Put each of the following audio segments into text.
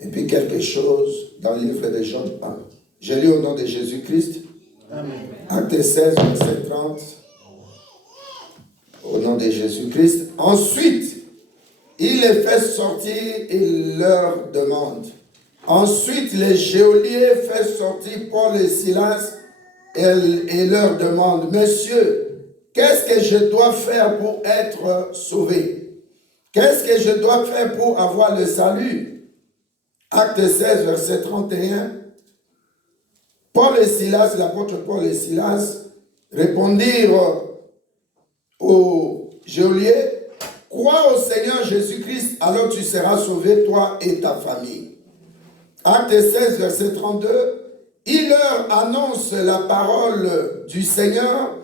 Et puis quelque chose dans le livre de Jean 1. Je lis au nom de Jésus-Christ. Amen. Acte 16, verset 30. Au nom de Jésus-Christ. Ensuite, il les fait sortir et leur demande. Ensuite, les geôliers fait sortir Paul et Silas et leur demande, Monsieur, qu'est-ce que je dois faire pour être sauvé? Qu'est-ce que je dois faire pour avoir le salut? Acte 16, verset 31. Paul et Silas, l'apôtre Paul et Silas, répondirent aux geôliers, crois au Seigneur Jésus-Christ, alors tu seras sauvé, toi et ta famille. Acte 16, verset 32, il leur annonce la parole du Seigneur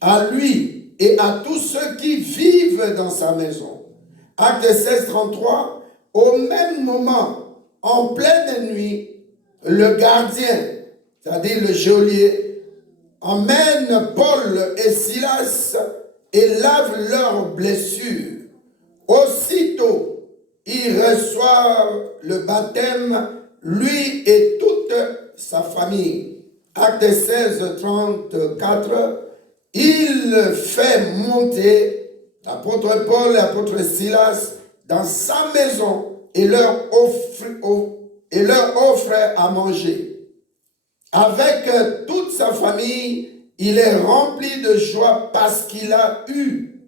à lui et à tous ceux qui vivent dans sa maison. Acte 16, 33, au même moment, en pleine nuit, le gardien, c'est-à-dire le geôlier, emmène Paul et Silas et lave leurs blessures. Aussitôt, ils reçoivent le baptême, lui et toute sa famille. Acte 16, 34, il fait monter l'apôtre Paul et l'apôtre Silas dans sa maison et leur offre à manger. Avec toute sa famille, il est rempli de joie parce qu'il a eu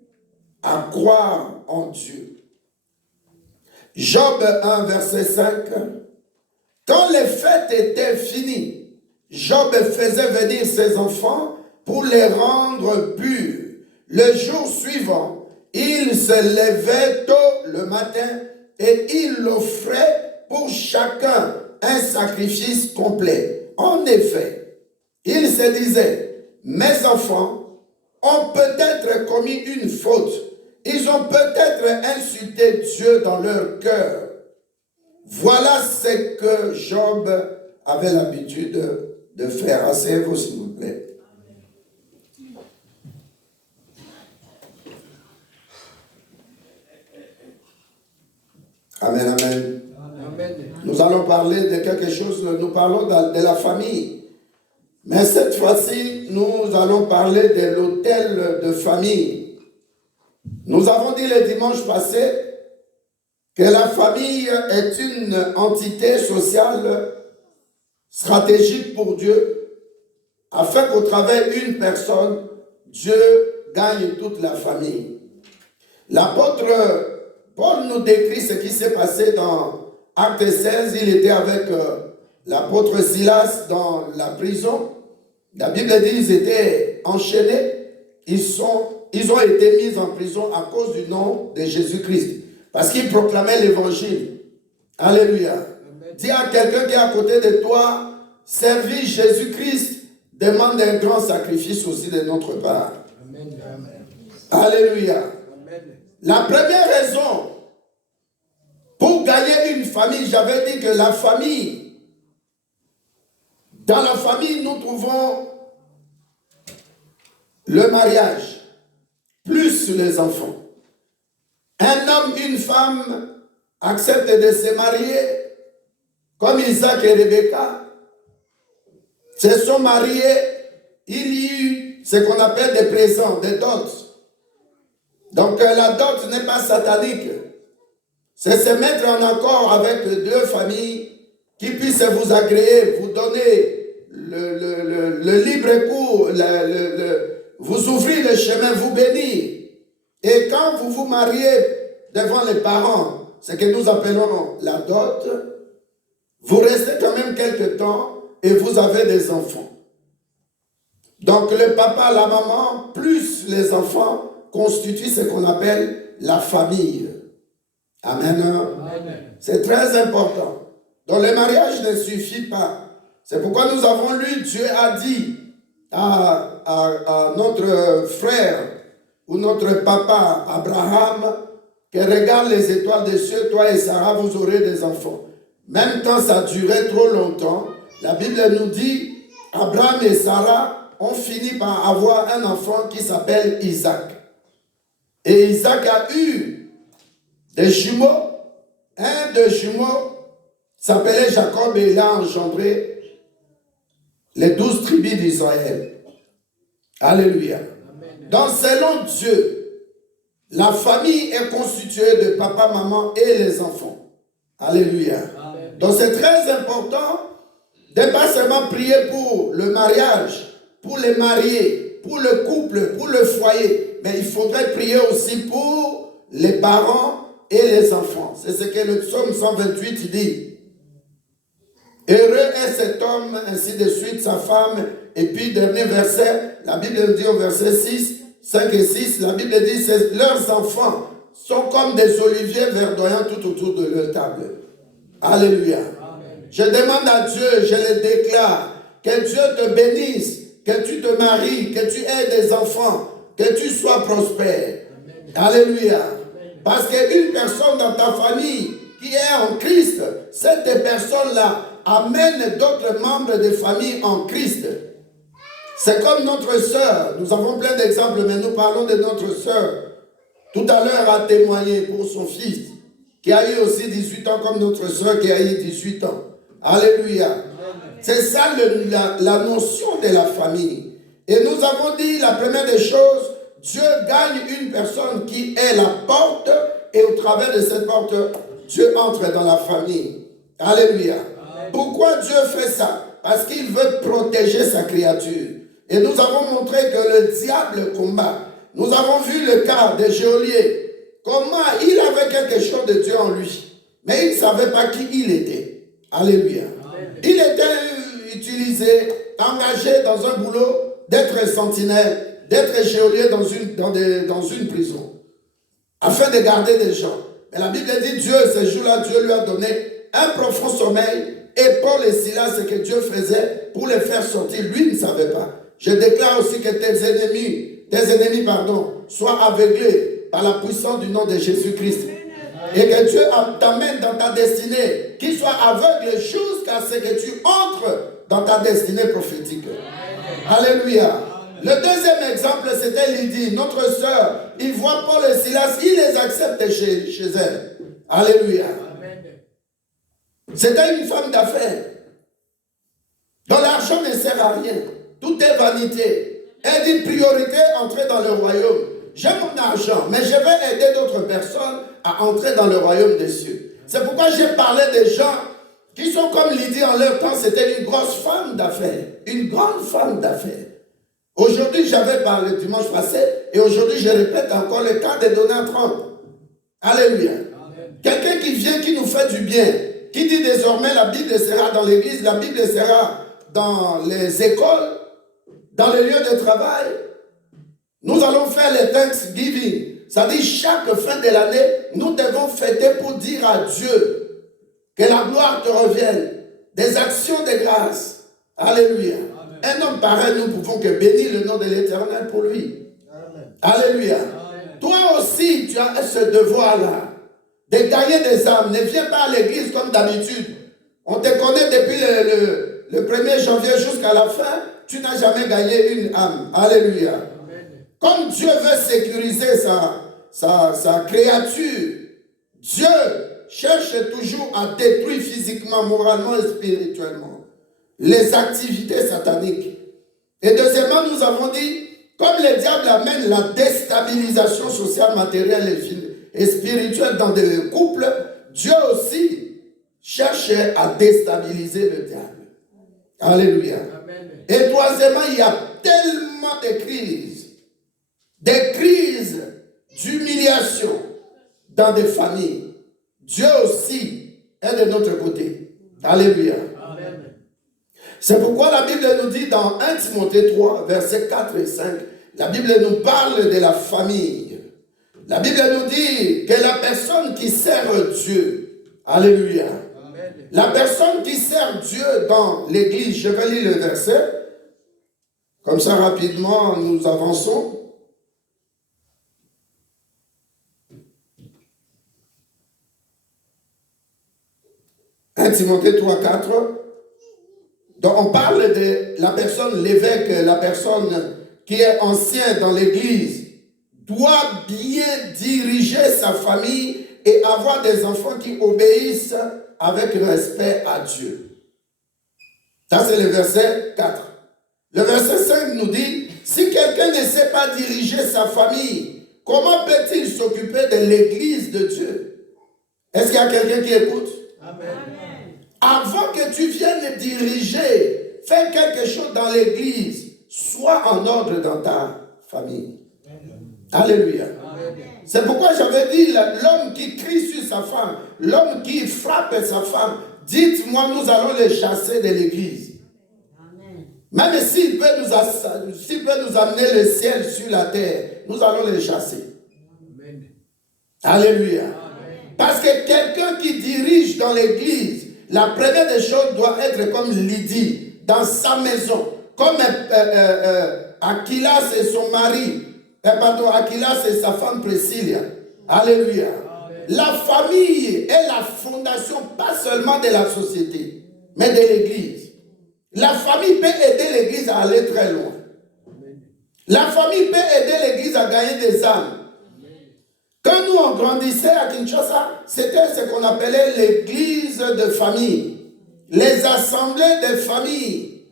à croire en Dieu. Job 1, verset 5. Quand les fêtes étaient finies, Job faisait venir ses enfants pour les rendre purs. Le jour suivant, il se levait tôt le matin et il offrait pour chacun un sacrifice complet. En effet, il se disait, mes enfants ont peut-être commis une faute. Ils ont peut-être insulté Dieu dans leur cœur. Voilà ce que Job avait l'habitude de faire. Asseyez-vous, s'il vous plaît. Amen, amen. Nous allons parler de quelque chose, nous parlons de la famille. Mais cette fois-ci, nous allons parler de l'hôtel de famille. Nous avons dit le dimanche passé que la famille est une entité sociale stratégique pour Dieu, afin qu'au travers d'une personne, Dieu gagne toute la famille. L'apôtre Paul nous décrit ce qui s'est passé dans Acte 16, il était avec l'apôtre Silas dans la prison. La Bible dit qu'ils étaient enchaînés. Ils ont été mis en prison à cause du nom de Jésus-Christ. Parce qu'ils proclamaient l'évangile. Alléluia. Amen. Dis à quelqu'un qui est à côté de toi, servir Jésus-Christ demande un grand sacrifice aussi de notre part. Amen. Alléluia. Amen. La première raison pour gagner une famille, j'avais dit que la famille, dans la famille, nous trouvons le mariage, plus les enfants. Un homme, une femme acceptent de se marier, comme Isaac et Rebecca, se sont mariés, il y a eu ce qu'on appelle des présents, des dots. Donc la dot n'est pas satanique. C'est se mettre en accord avec deux familles qui puissent vous agréer, vous donner le libre cours, vous ouvrir le chemin, vous bénir. Et quand vous vous mariez devant les parents, ce que nous appelons la dot, vous restez quand même quelque temps et vous avez des enfants. Donc le papa, la maman, plus les enfants, constituent ce qu'on appelle la famille. Amen. Amen. C'est très important. Donc le mariage ne suffit pas. C'est pourquoi nous avons lu, Dieu a dit à notre frère ou notre papa Abraham que regarde les étoiles des cieux, toi et Sarah, vous aurez des enfants. Même quand ça durait trop longtemps, la Bible nous dit, Abraham et Sarah ont fini par avoir un enfant qui s'appelle Isaac. Et Isaac a eu des jumeaux. Un des jumeaux s'appelait Jacob et il a engendré les 12 tribus d'Israël. Alléluia. Donc selon Dieu, la famille est constituée de papa, maman et les enfants. Alléluia. Donc c'est très important de ne pas seulement prier pour le mariage, pour les mariés, pour le couple, pour le foyer, mais il faudrait prier aussi pour les parents et les enfants. C'est ce que le psaume 128 dit. Heureux est cet homme, ainsi de suite, sa femme. Et puis, dernier verset, la Bible dit au verset 6, 5 et 6, la Bible dit, leurs enfants sont comme des oliviers verdoyants tout autour de leur table. Alléluia. Amen. Je demande à Dieu, je le déclare, que Dieu te bénisse, que tu te maries, que tu aies des enfants, que tu sois prospère. Amen. Alléluia. Amen. Parce qu'une personne dans ta famille qui est en Christ, cette personne-là amène d'autres membres de famille en Christ. C'est comme notre sœur. Nous avons plein d'exemples, mais nous parlons de notre sœur. Tout à l'heure a témoigné pour son fils, qui a eu aussi 18 ans, comme notre sœur qui a eu 18 ans. Alléluia. C'est ça la notion de la famille. Et nous avons dit, la première des choses, Dieu gagne une personne qui est la porte, et au travers de cette porte, Dieu entre dans la famille. Alléluia. Amen. Pourquoi Dieu fait ça? Parce qu'il veut protéger sa créature. Et nous avons montré que le diable combat. Nous avons vu le cas de Géolier. Comment il avait quelque chose de Dieu en lui. Mais il ne savait pas qui il était. Alléluia. Amen. Il était utilisé, engagé dans un boulot, d'être sentinelle, d'être geôlier dans une prison. Afin de garder des gens. Mais la Bible dit Dieu, ce jour-là, Dieu lui a donné un profond sommeil. Et Paul et Silas, ce que Dieu faisait pour les faire sortir, lui ne savait pas. Je déclare aussi que tes ennemis, soient aveuglés par la puissance du nom de Jésus-Christ. Et que Dieu t'amène dans ta destinée, qu'ils soient aveugles jusqu'à ce que tu entres dans ta destinée prophétique. Alléluia. Le deuxième exemple, c'était Lydie, notre sœur. Il voit Paul et Silas, il les accepte chez elle. Alléluia. C'était une femme d'affaires dont l'argent ne sert à rien. Tout est vanité. Elle dit priorité, entrer dans le royaume. J'ai mon argent, mais je vais aider d'autres personnes à entrer dans le royaume des cieux. C'est pourquoi j'ai parlé des gens qui sont comme Lydie en leur temps. C'était une grosse femme d'affaires. Une grande femme d'affaires. Aujourd'hui, j'avais parlé le dimanche passé, et aujourd'hui, je répète encore le cas de Donald Trump. Alléluia. Quelqu'un qui vient, qui nous fait du bien, qui dit désormais la Bible sera dans l'église, la Bible sera dans les écoles, dans les lieux de travail. Nous allons faire les Thanksgiving. Ça dit chaque fin de l'année, nous devons fêter pour dire à Dieu que la gloire te revienne. Des actions de grâce. Alléluia. Amen. Un homme pareil, nous pouvons que bénir le nom de l'Éternel pour lui. Amen. Alléluia. Amen. Toi aussi, tu as ce devoir-là de gagner des âmes. Ne viens pas à l'église comme d'habitude. On te connaît depuis le 1er janvier jusqu'à la fin. Tu n'as jamais gagné une âme. Alléluia. Amen. Comme Dieu veut sécuriser sa créature, Dieu cherche toujours à détruire physiquement, moralement et spirituellement les activités sataniques. Et deuxièmement, nous avons dit, comme le diable amène la déstabilisation sociale, matérielle et spirituelle dans des couples, Dieu aussi cherche à déstabiliser le diable. Alléluia. Amen. Et troisièmement, il y a tellement de crises d'humiliation dans des familles. Dieu aussi est de notre côté. Alléluia. Amen. C'est pourquoi la Bible nous dit dans 1 Timothée 3, versets 4 et 5, la Bible nous parle de la famille. La Bible nous dit que la personne qui sert Dieu, alléluia, amen. La personne qui sert Dieu dans l'église, je vais lire le verset, comme ça rapidement nous avançons. Timothée 3, 4. Donc on parle de la personne, l'évêque, la personne qui est ancien dans l'église, doit bien diriger sa famille et avoir des enfants qui obéissent avec respect à Dieu. Ça, c'est le verset 4. Le verset 5 nous dit, si quelqu'un ne sait pas diriger sa famille, comment peut-il s'occuper de l'église de Dieu? Est-ce qu'il y a quelqu'un qui écoute? Amen. Avant que tu viennes diriger, faire quelque chose dans l'église, sois en ordre dans ta famille. Alléluia. C'est pourquoi j'avais dit, l'homme qui crie sur sa femme, l'homme qui frappe sa femme, dites-moi, nous allons les chasser de l'église. Même s'il peut nous amener le ciel sur la terre, nous allons les chasser. Amen. Alléluia. Amen. Parce que quelqu'un qui dirige dans l'église, la première des choses doit être comme Lydie, dans sa maison. Comme Aquilas et son mari, Aquilas et sa femme Priscilla. Alléluia. Amen. La famille est la fondation, pas seulement de la société, mais de l'église. La famille peut aider l'église à aller très loin. La famille peut aider l'église à gagner des âmes. Quand nous on grandissait à Kinshasa, c'était ce qu'on appelait l'église de famille. Les assemblées de famille.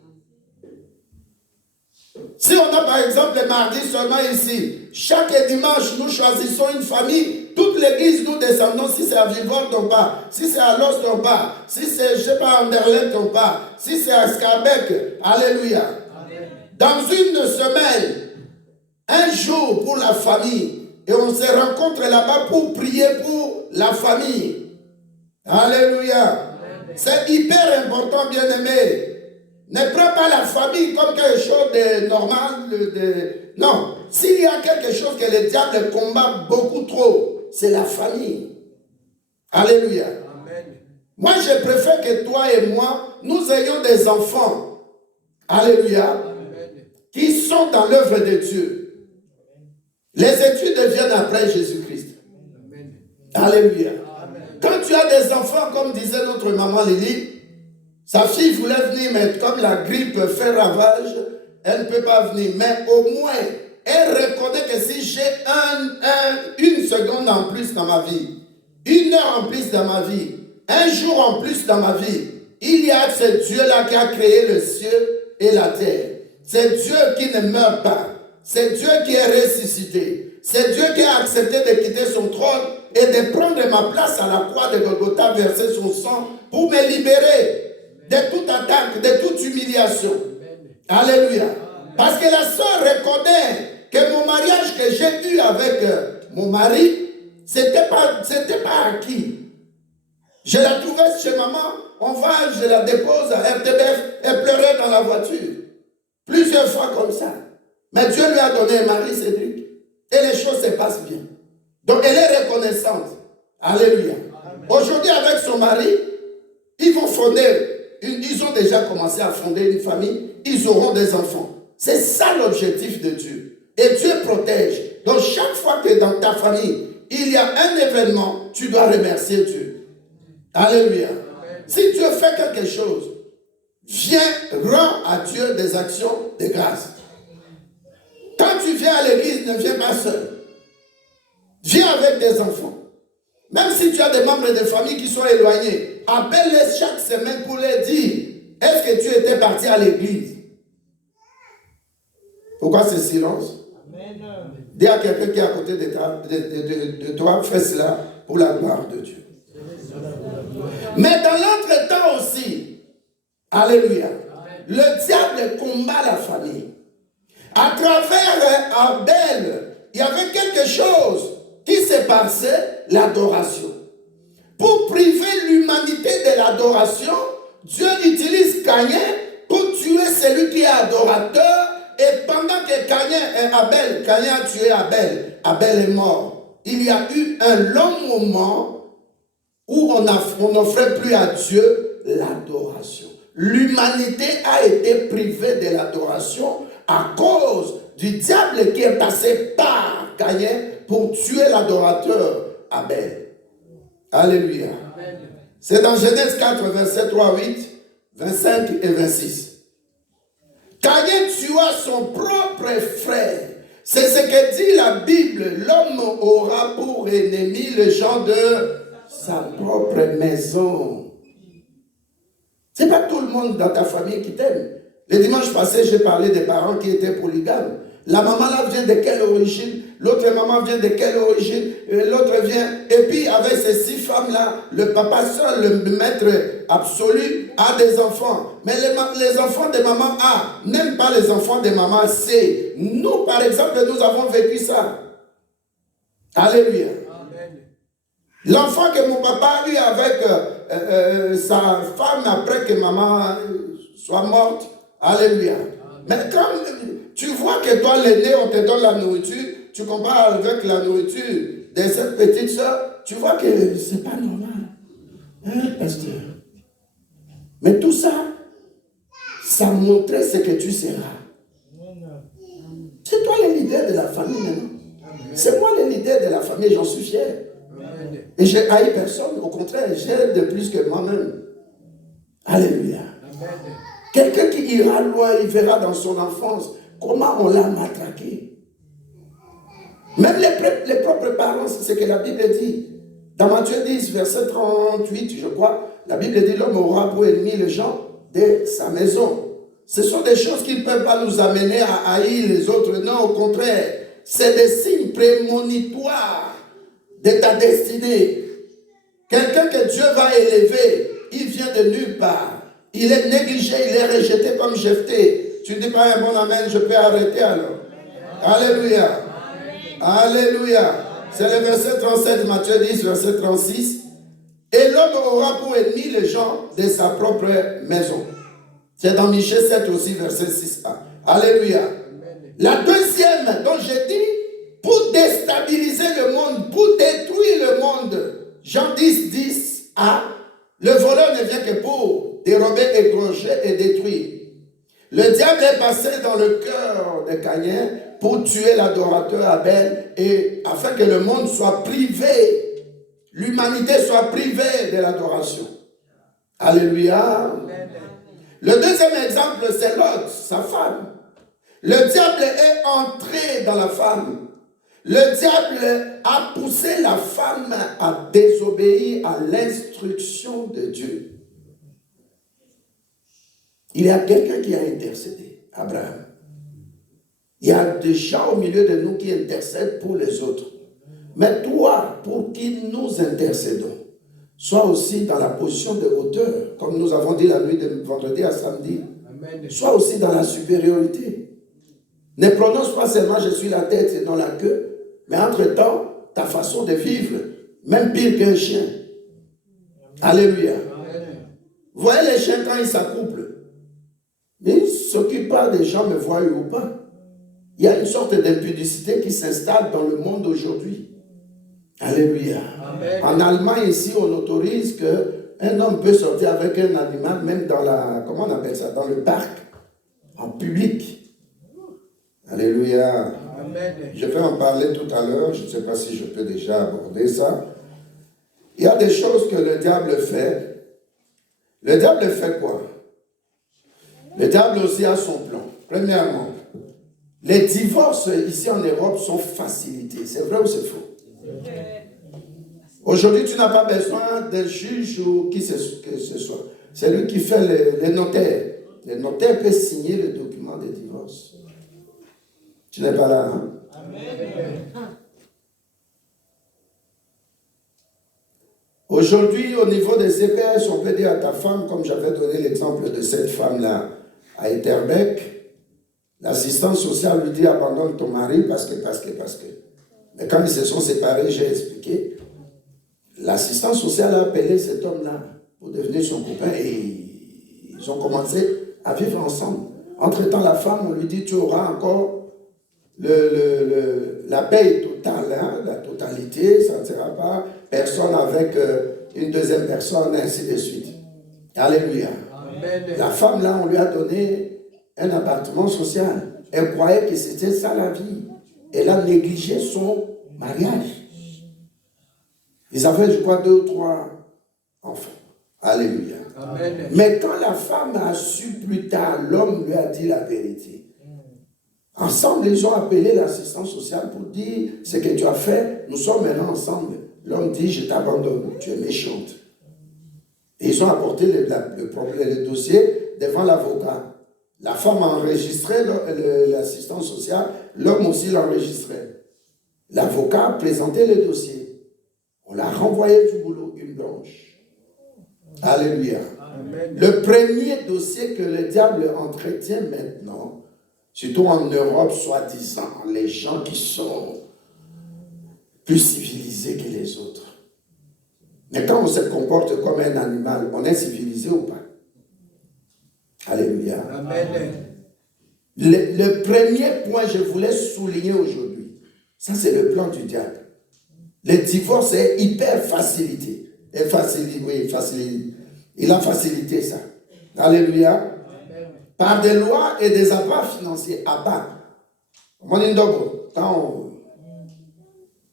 Si on a par exemple le mardi seulement ici, chaque dimanche nous choisissons une famille, toute l'église nous descendons, si c'est à Vivord on part, si c'est à Lost on part, si c'est, je sais pas, à Anderlecht on part, si c'est à Scarbeck, alléluia. Amen. Dans une semaine, un jour pour la famille, et on se rencontre là-bas pour prier pour la famille. Alléluia. Amen. C'est hyper important, bien-aimé. Ne prends pas la famille comme quelque chose de normal. Non. S'il y a quelque chose que le diable combat beaucoup trop, c'est la famille. Alléluia. Amen. Moi, je préfère que toi et moi, nous ayons des enfants. Alléluia. Amen. Qui sont dans l'œuvre de Dieu. Les études viennent après Jésus-Christ. Amen. Alléluia. Amen. Quand tu as des enfants, comme disait notre maman Lily, sa fille voulait venir, mais comme la grippe fait ravage, elle ne peut pas venir. Mais au moins, elle reconnaît que si j'ai une seconde en plus dans ma vie, une heure en plus dans ma vie, un jour en plus dans ma vie, il y a ce Dieu-là qui a créé le ciel et la terre. C'est Dieu qui ne meurt pas. C'est Dieu qui est ressuscité. C'est Dieu qui a accepté de quitter son trône et de prendre ma place à la croix de Golgotha, verser son sang pour me libérer de toute attaque, de toute humiliation. Alléluia. Parce que la sœur reconnaît que mon mariage que j'ai eu avec mon mari, c'était pas acquis. Je la trouvais chez maman, on va, je la dépose à RTBF, elle pleurait dans la voiture. Plusieurs fois comme ça. Mais Dieu lui a donné un mari, Cédric. Et les choses se passent bien. Donc elle est reconnaissante. Alléluia. Aujourd'hui avec son mari, ils vont fonder. Ils ont déjà commencé à fonder une famille. Ils auront des enfants. C'est ça l'objectif de Dieu. Et Dieu protège. Donc chaque fois que dans ta famille, il y a un événement, tu dois remercier Dieu. Alléluia. Amen. Si Dieu fait quelque chose, viens, rends à Dieu des actions de grâce. Quand tu viens à l'église, ne viens pas seul. Viens avec tes enfants. Même si tu as des membres de famille qui sont éloignés, appelle-les chaque semaine pour leur dire, est-ce que tu étais parti à l'église? Pourquoi ce silence? Amen. Dis à quelqu'un qui est à côté de toi, fais cela pour la gloire de Dieu. Mais dans l'entretemps aussi, alléluia, le diable combat la famille. À travers Abel, il y avait quelque chose qui s'est passé, l'adoration. Pour priver l'humanité de l'adoration, Dieu utilise Caïn pour tuer celui qui est adorateur. Et pendant que Caïn a tué Abel, Abel est mort. Il y a eu un long moment où on n'offrait plus à Dieu l'adoration. L'humanité a été privée de l'adoration à cause du diable qui est passé par Caïn pour tuer l'adorateur Abel. Alléluia. Amen. C'est dans Genèse 4, verset 3, 8, 25 et 26. Caïn tua son propre frère C'est ce que dit la Bible. L'homme aura pour ennemi le gens de sa propre maison. Ce n'est pas tout le monde dans ta famille qui t'aime. Le dimanche passé, j'ai parlé des parents qui étaient polygames. La maman là vient de quelle origine? L'autre maman vient de quelle origine? L'autre vient. Et puis avec ces 6 femmes-là, le papa seul, le maître absolu, a des enfants. Mais les enfants de maman A n'aiment pas les enfants de maman C. Nous, par exemple, nous avons vécu ça. Alléluia. L'enfant que mon papa a eu avec sa femme après que maman soit morte. Alléluia. Mais quand tu vois que toi, l'aîné, on te donne la nourriture, tu compares avec la nourriture de cette petite soeur, tu vois que c'est pas normal. Hein, pasteur? Mais tout ça, ça montrait ce que tu seras. C'est toi le leader de la famille maintenant. C'est moi le leader de la famille, j'en suis fier. Et j'ai haï personne, au contraire, j'aide de plus que moi-même. Alléluia. Quelqu'un qui ira loin, il verra dans son enfance comment on l'a matraqué. Même les propres parents, c'est ce que la Bible dit. Dans Matthieu 10, verset 38, je crois, la Bible dit l'homme aura pour ennemi les gens de sa maison. Ce sont des choses qui ne peuvent pas nous amener à haïr les autres. Non, au contraire, c'est des signes prémonitoires de ta destinée. Quelqu'un que Dieu va élever, il vient de nulle part. Il est négligé, il est rejeté comme Jephthé. Tu ne dis pas un bon amen, je peux arrêter alors. Alléluia. Alléluia. C'est le verset 37, Matthieu 10, verset 36. Et l'homme aura pour ennemi les gens de sa propre maison. C'est dans Michée 7 aussi, verset 6a. Alléluia. La deuxième dont j'ai dit, pour déstabiliser le monde, pour détruire le monde, Jean 10, 10a, le voleur ne vient que pour dérober, égorger et détruire. Le diable est passé dans le cœur de Caïn pour tuer l'adorateur Abel et afin que le monde soit privé, l'humanité soit privée de l'adoration. Alléluia. Le deuxième exemple, c'est Lot, sa femme. Le diable est entré dans la femme. Le diable a poussé la femme à désobéir à l'instruction de Dieu. Il y a quelqu'un qui a intercédé, Abraham. Il y a des gens au milieu de nous qui intercèdent pour les autres. Mais toi, pour qui nous intercédons, sois aussi dans la position de hauteur, comme nous avons dit la nuit de vendredi à samedi. Amen. Sois aussi dans la supériorité. Ne prononce pas seulement je suis la tête et non la queue, mais entre-temps, ta façon de vivre, même pire qu'un chien. Alléluia. Amen. Vous voyez les chiens quand ils s'accouplent, ils ne s'occupent pas des gens me voient ou pas. Il y a une sorte d'impudicité qui s'installe dans le monde aujourd'hui. Alléluia. Amen. En Allemagne, ici, on autorise qu'un homme peut sortir avec un animal, même dans la, comment on appelle ça, dans le parc, en public. Alléluia. Amen. Je vais en parler tout à l'heure, je ne sais pas si je peux déjà aborder ça. Il y a des choses que le diable fait. Le diable fait quoi? Le diable aussi a son plan. Premièrement, les divorces ici en Europe sont facilités. C'est vrai ou c'est faux? Aujourd'hui, tu n'as pas besoin d'un juge ou qui que ce soit. C'est lui qui fait les notaires. Le notaire peut signer le document de divorce. Tu n'es pas là, hein? Amen. Aujourd'hui, au niveau des CPS, on peut dire à ta femme, comme j'avais donné l'exemple de cette femme-là à Etterbeek, l'assistance sociale lui dit abandonne ton mari parce que. Mais quand ils se sont séparés, j'ai expliqué. L'assistance sociale a appelé cet homme-là pour devenir son copain et ils ont commencé à vivre ensemble. Entre-temps, la femme, on lui dit tu auras encore la paye totale, hein, la totalité, ça ne sera pas personne avec une deuxième personne, ainsi de suite. Alléluia. Amen. La femme là, on lui a donné un appartement social. Elle croyait que c'était ça la vie. Elle a négligé son mariage. Ils avaient, je crois, 2 ou 3 enfants. Alléluia. Amen. Mais quand la femme a su plus tard, l'homme lui a dit la vérité. Ensemble, ils ont appelé l'assistance sociale pour dire ce que tu as fait, nous sommes maintenant ensemble. L'homme dit, je t'abandonne, tu es méchante. Et ils ont apporté le dossier devant l'avocat. La femme a enregistré l'assistance sociale, l'homme aussi l'a enregistré. L'avocat a présenté le dossier. On l'a renvoyé du boulot, une blanche. Alléluia. Amen. Le premier dossier que le diable entretient maintenant, surtout en Europe, soi-disant, les gens qui sont plus civilisés que les autres. Mais quand on se comporte comme un animal, on est civilisé ou pas? Alléluia. Amen. Le premier point que je voulais souligner aujourd'hui, ça c'est le plan du diable. Le divorce est hyper facilité. Il a facilité ça. Alléluia. Amen. Par des lois et des abats financiers. Abats.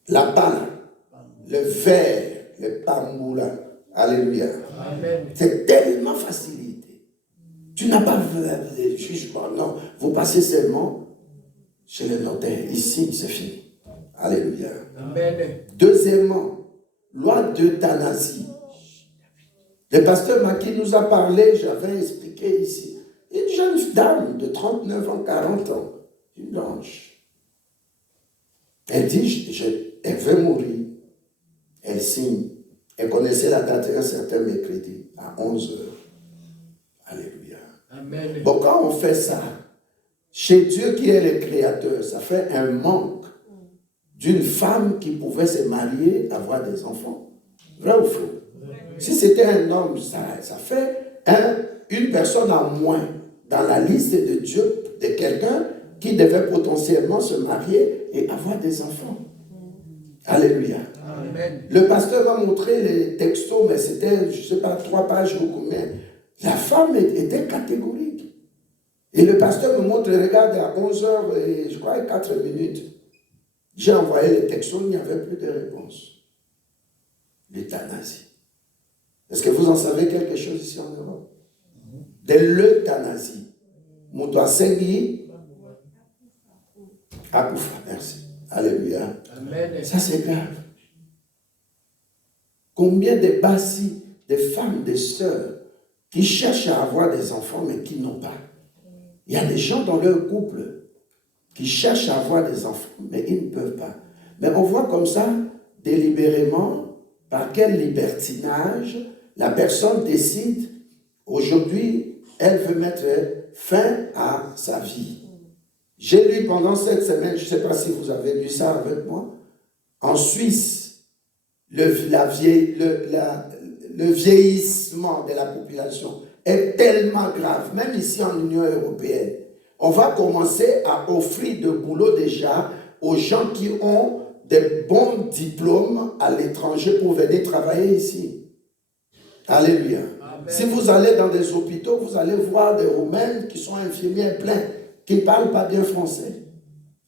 La balle, le verre, le pamboula. Alléluia. Amen. C'est tellement facilité. Tu n'as pas de jugement. Non. Vous passez seulement chez le notaire. Ici, c'est fini. Alléluia. Amen. Deuxièmement, loi d'euthanasie. Le pasteur Maki nous a parlé, j'avais expliqué ici. Une jeune dame de 39 ans, 40 ans, une blanche. Elle dit, elle veut mourir. Elle signe. Elle connaissait la date un certain mercredi, à 11h. Alléluia. Amen. Bon, quand on fait ça, chez Dieu qui est le Créateur, ça fait un manque d'une femme qui pouvait se marier, avoir des enfants. Vrai ou faux? Si c'était un homme, ça fait une personne en moins dans la liste de Dieu, de quelqu'un qui devait potentiellement se marier et avoir des enfants. Alléluia. Amen. Le pasteur m'a montré les textos, mais c'était, je ne sais pas, 3 pages ou combien. La femme était catégorique. Et le pasteur me montre, regarde, à 11h, et je crois, 4 minutes. J'ai envoyé les textos, il n'y avait plus de réponse. L'euthanasie. Est-ce que vous en savez quelque chose ici en Europe? De l'euthanasie. Moutoua Sengi. Akoufa, merci. Alléluia. Amen. Ça c'est grave. Combien de bassis, de femmes, de sœurs, qui cherchent à avoir des enfants mais qui n'ont pas. Il y a des gens dans leur couple qui cherchent à avoir des enfants mais ils ne peuvent pas. Mais on voit comme ça, délibérément, par quel libertinage, la personne décide, aujourd'hui, elle veut mettre fin à sa vie. J'ai lu pendant cette semaine, je ne sais pas si vous avez lu ça avec moi, en Suisse, le vieillissement de la population est tellement grave, même ici en Union européenne. On va commencer à offrir de boulot déjà aux gens qui ont des bons diplômes à l'étranger pour venir travailler ici. Alléluia. Amen. Si vous allez dans des hôpitaux, vous allez voir des Roumains qui sont infirmiers pleins, qui ne parlent pas bien français.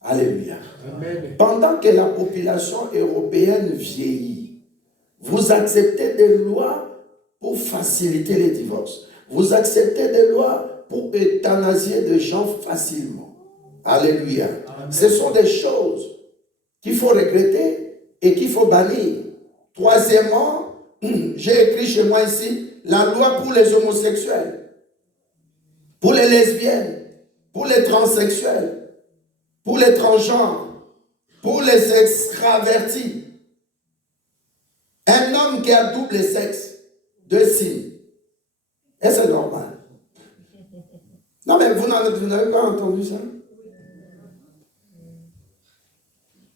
Alléluia. Amen. Pendant que la population européenne vieillit, vous acceptez des lois pour faciliter les divorces. Vous acceptez des lois pour euthanasier des gens facilement. Alléluia. Amen. Ce sont des choses qu'il faut regretter et qu'il faut bannir. Troisièmement, j'ai écrit chez moi ici, la loi pour les homosexuels, pour les lesbiennes, pour les transsexuels, pour les transgenres, pour les extravertis. Un homme qui a double sexe, 2 signes. Et c'est normal. Non mais vous n'avez pas entendu ça?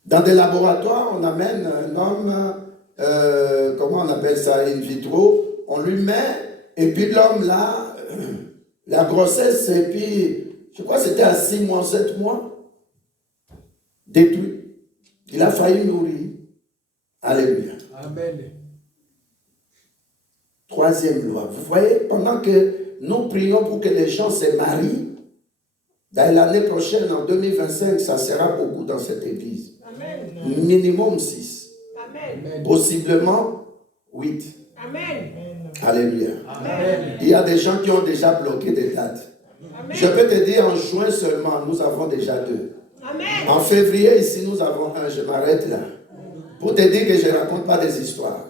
Dans des laboratoires, on amène un homme... comment on appelle ça, in vitro, on lui met, et puis l'homme là, la grossesse, et puis, je crois que c'était à 6 mois, 7 mois, détruit. Il a failli mourir. Alléluia. Amen. Troisième loi. Vous voyez, pendant que nous prions pour que les gens se marient, dans l'année prochaine, en 2025, ça sera beaucoup dans cette église. Amen. Minimum 6. Amen. Possiblement 8. Amen. Alléluia. Amen. Il y a des gens qui ont déjà bloqué des dates. Amen. Je peux te dire, en juin seulement, nous avons déjà 2. Amen. En février, ici, nous avons 1. Je m'arrête là. Pour te dire que je ne raconte pas des histoires.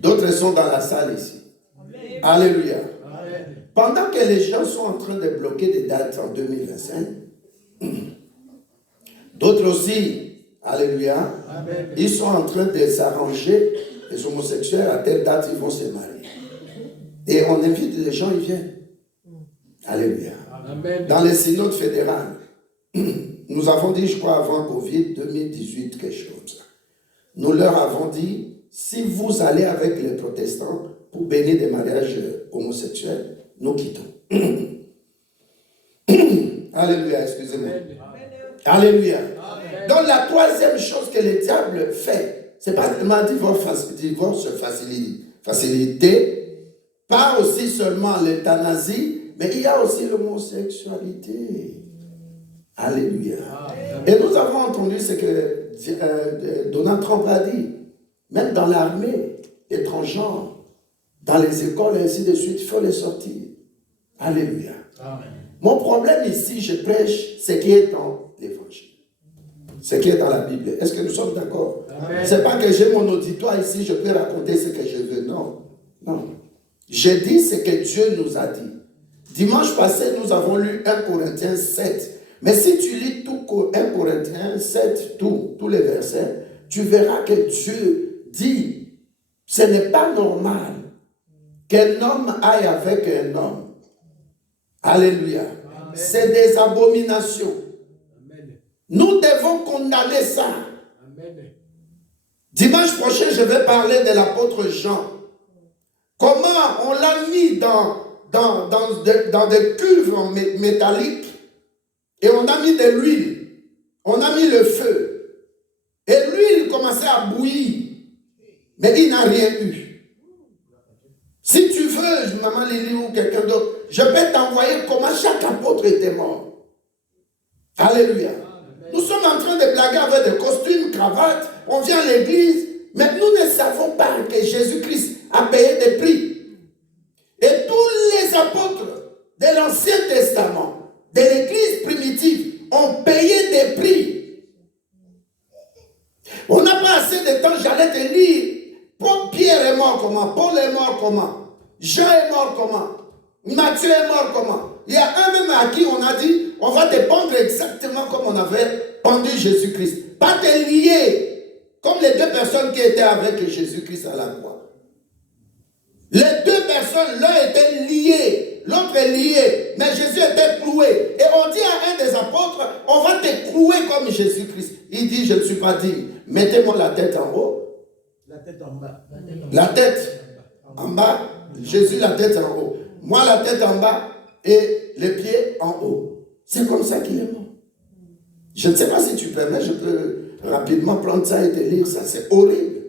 D'autres sont dans la salle ici. Amen. Alléluia. Amen. Pendant que les gens sont en train de bloquer des dates en 2025, d'autres aussi, alléluia, Amen. ils sont en train de s'arranger, les homosexuels, à telle date, ils vont se marier. Et on invite les gens, ils viennent. Alléluia. Amen. Dans les synodes fédérales, nous avons dit, je crois, avant Covid, 2018, quelque chose. Nous leur avons dit, si vous allez avec les protestants pour bénir des mariages homosexuels, nous quittons. Alléluia, excusez-moi. Alléluia. Amen. Donc la troisième chose que le diable fait, c'est pas seulement divorce facilité, pas aussi seulement l'euthanasie, mais il y a aussi l'homosexualité. Alléluia. Amen. Et nous avons entendu ce que Donald Trump a dit. Même dans l'armée, les transgenres, dans les écoles et ainsi de suite, il faut les sortir. Alléluia. Amen. Mon problème ici, je prêche ce qui est dans l'évangile. Ce qui est dans la Bible. Est-ce que nous sommes d'accord? Amen. Ce n'est pas que j'ai mon auditoire ici, je peux raconter ce que je veux. Non. Non. Je dis ce que Dieu nous a dit. Dimanche passé, nous avons lu 1 Corinthiens 7. Mais si tu lis tout 1 Corinthiens 7, tous les versets, tu verras que Dieu dit, ce n'est pas normal qu'un homme aille avec un homme. Alléluia. Amen. C'est des abominations. Amen. Nous devons condamner ça. Amen. Dimanche prochain, je vais parler de l'apôtre Jean. Comment on l'a mis dans des cuves métalliques et on a mis de l'huile. On a mis le feu. Et l'huile commençait à bouillir. Mais il n'a rien eu. Si tu veux, maman Lily ou quelqu'un d'autre, je peux t'envoyer comment chaque apôtre était mort. Alléluia. Nous sommes en train de blaguer avec des costumes, cravates. On vient à l'église. Mais nous ne savons pas que Jésus-Christ a payé des prix. Et tous les apôtres de l'Ancien Testament, de l'église primitive, ont payé des prix. On n'a pas assez de temps, j'allais te dire. Pierre est mort comment? Paul est mort comment? Jean est mort comment? Matthieu est mort comment? Il y a un même à qui on a dit, on va te pendre exactement comme on avait pendu Jésus-Christ. Pas te lier, comme les 2 personnes qui étaient avec Jésus-Christ à la croix. Les 2 personnes, l'un était lié, l'autre est lié, mais Jésus était cloué. Et on dit à un des apôtres, on va te clouer comme Jésus-Christ. Il dit, je ne suis pas digne. Mettez-moi la tête en haut. La tête en bas. La tête en bas, Jésus la tête en haut. Moi la tête en bas et les pieds en haut. C'est comme ça qu'il est mort. Je ne sais pas si tu permets, je peux rapidement prendre ça et te lire ça. C'est horrible.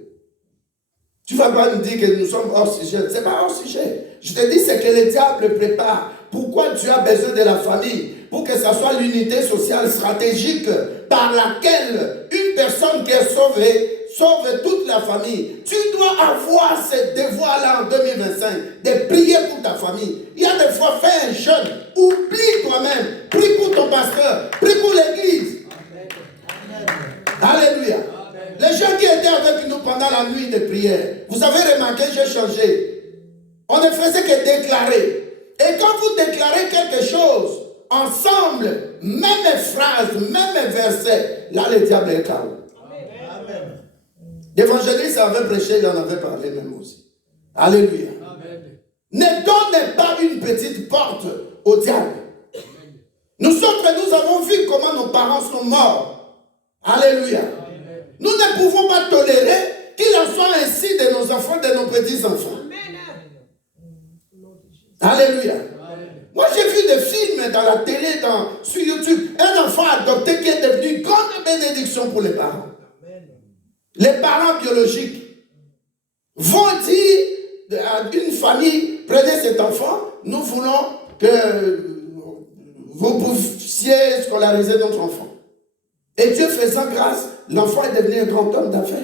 Tu ne vas pas me dire que nous sommes hors sujet. Ce n'est pas hors sujet. Je te dis, c'est que le diable prépare. Pourquoi tu as besoin de la famille? Pour que ça soit l'unité sociale stratégique par laquelle une personne qui est sauvée sauve toute la famille. Tu dois avoir ce devoir-là en 2025 de prier pour ta famille. Il y a des fois, fais un jeûne. Oublie toi-même. Prie pour ton pasteur. Prie pour l'église. Alléluia. Les gens qui étaient avec nous pendant la nuit de prière, vous avez remarqué, j'ai changé. On ne faisait que déclarer. Et quand vous déclarez quelque chose, ensemble, même phrase, même verset, là le diable est KO. Amen. L'évangéliste avait prêché, il en avait parlé même aussi. Alléluia. Amen. Ne donnez pas une petite porte au diable. Nous avons vu comment nos parents sont morts. Alléluia. Amen. Nous ne pouvons pas tolérer qu'il en soit ainsi de nos enfants, de nos petits-enfants. Alléluia. Moi, j'ai vu des films dans la télé, sur YouTube. Un enfant adopté qui est devenu une grande bénédiction pour les parents. Les parents biologiques vont dire à une famille, prenez cet enfant, nous voulons que vous puissiez scolariser notre enfant. Et Dieu faisant grâce, l'enfant est devenu un grand homme d'affaires.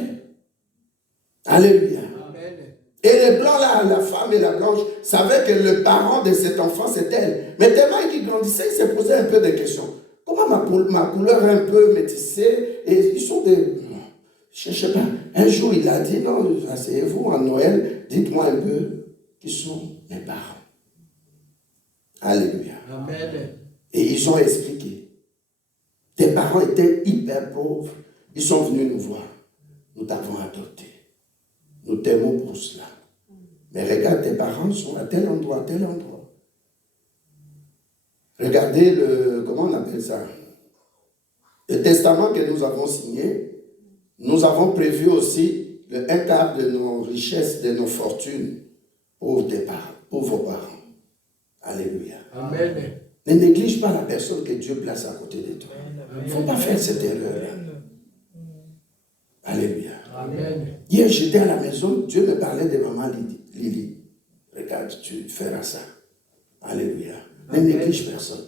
Alléluia. Amen. Et les blancs là, la femme et la blanche, savaient que le parent de cet enfant, c'est elle. Mais tellement qu'il grandissait, il s'est posé un peu de questions. Comment ma couleur est un peu métissée, et ils sont des... Je ne sais pas. Un jour, il a dit, non, asseyez-vous en Noël, dites-moi un peu qui sont mes parents. Alléluia. Amen. Et ils ont expliqué. Tes parents étaient hyper pauvres. Ils sont venus nous voir. Nous t'avons adopté. Nous t'aimons pour cela. Mais regarde, tes parents sont à tel endroit, à tel endroit. Regardez comment on appelle ça? Le testament que nous avons signé. Nous avons prévu aussi un quart de nos richesses, de nos fortunes pour tes parents, pour vos parents. Alléluia. Amen. Ne néglige pas la personne que Dieu place à côté de toi. Il ne faut pas faire cette erreur-là. Alléluia. Amen. Hier, j'étais à la maison, Dieu me parlait de maman Lily. Regarde, tu feras ça. Alléluia. Ne néglige personne.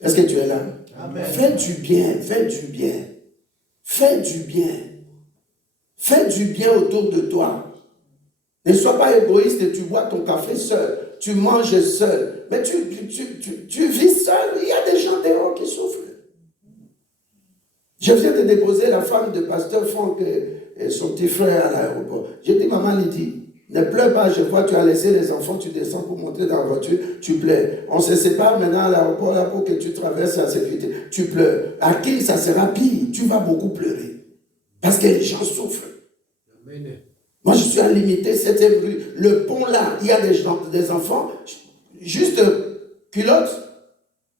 Est-ce que tu es là? Amen. Fais du bien, fais du bien. Fais du bien. Fais du bien autour de toi. Ne sois pas égoïste et tu bois ton café seul. Tu manges seul. Mais tu vis seul. Il y a des gens dehors qui souffrent. Je viens de déposer la femme de pasteur Franck et son petit frère à l'aéroport. J'ai dit, maman Lydie, ne pleure pas, je vois, tu as laissé les enfants, tu descends pour monter dans la voiture, tu pleures. On se sépare maintenant à l'aéroport là pour que tu traverses la sécurité. Tu pleures. À qui ça sera pire? Tu vas beaucoup pleurer. Parce que les gens souffrent. Amen. Moi, je suis à limiter 7e rue. Le pont là, il y a des enfants, juste culotte,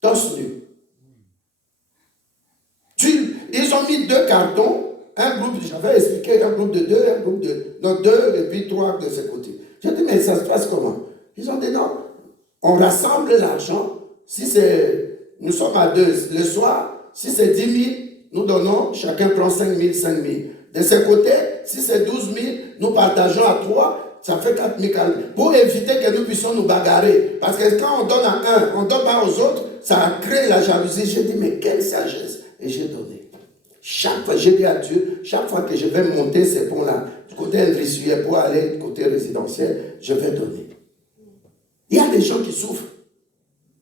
torse nu. Ils ont mis 2 cartons, un groupe, j'avais expliqué, un groupe de 2, un groupe de... Non, 2 et puis 3 de ce côté. J'ai dit, mais ça se passe comment? Ils ont dit, non, on rassemble l'argent. Si c'est... Nous sommes à 2 le soir, si c'est 10 000, nous donnons, chacun prend 5 000, 5 000. De ce côté, si c'est 12 000, nous partageons à 3, ça fait 4 000. Pour éviter que nous puissions nous bagarrer. Parce que quand on donne à un, on ne donne pas aux autres, ça crée la jalousie. J'ai dit, mais quelle sagesse! Et j'ai donné. Chaque fois, j'ai dit à Dieu, chaque fois que je vais monter ces ponts-là, du côté industriel pour aller du côté résidentiel, je vais donner. Il y a des gens qui souffrent.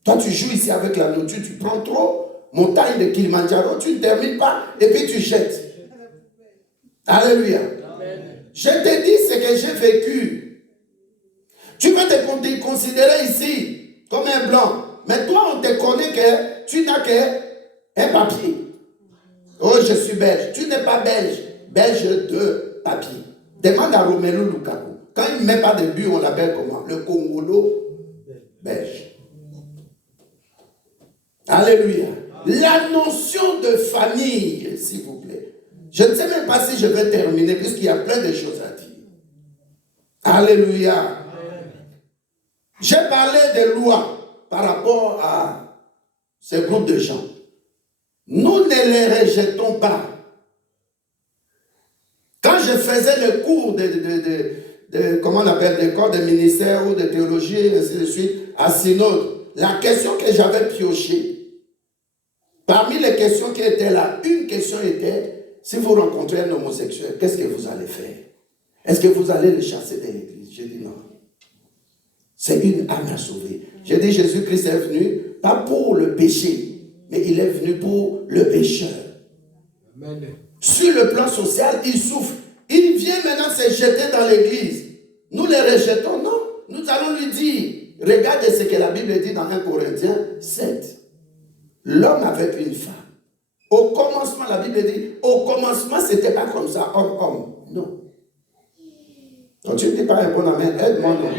Toi, tu joues ici avec la nourriture, tu prends trop, montagne de Kilimanjaro, tu ne termines pas, et puis tu jettes. Alléluia. Amen. Je te dis ce que j'ai vécu. Tu peux te considérer ici comme un blanc, mais toi, on te connaît que tu n'as qu'un papier. Oh, je suis belge. Tu n'es pas belge. Belge de papier. Demande à Romelu Lukaku. Quand il ne met pas de but, on l'appelle comment? Le Congolo belge. Alléluia. La notion de famille, s'il vous plaît. Je ne sais même pas si je vais terminer, puisqu'il y a plein de choses à dire. Alléluia. J'ai parlé des lois par rapport à ce groupe de gens. Nous ne les rejetons pas. Quand je faisais le cours comment on appelle, des corps de ministère ou de théologie, et ainsi de suite, à Synode, la question que j'avais piochée, parmi les questions qui étaient là, une question était, si vous rencontrez un homosexuel, qu'est-ce que vous allez faire? Est-ce que vous allez le chasser de l'église? J'ai dit non. C'est une âme à sauver. J'ai dit, Jésus-Christ est venu, pas pour le péché, mais il est venu pour le pécheur. Amen. Sur le plan social, il souffre. Il vient maintenant se jeter dans l'église. Nous les rejetons, non. Nous allons lui dire, regardez ce que la Bible dit dans 1 Corinthiens 7. L'homme avec une femme. Au commencement, la Bible dit, au commencement, ce n'était pas comme ça, homme-homme. Non. Donc tu ne dis pas un bon amen, aide-moi non.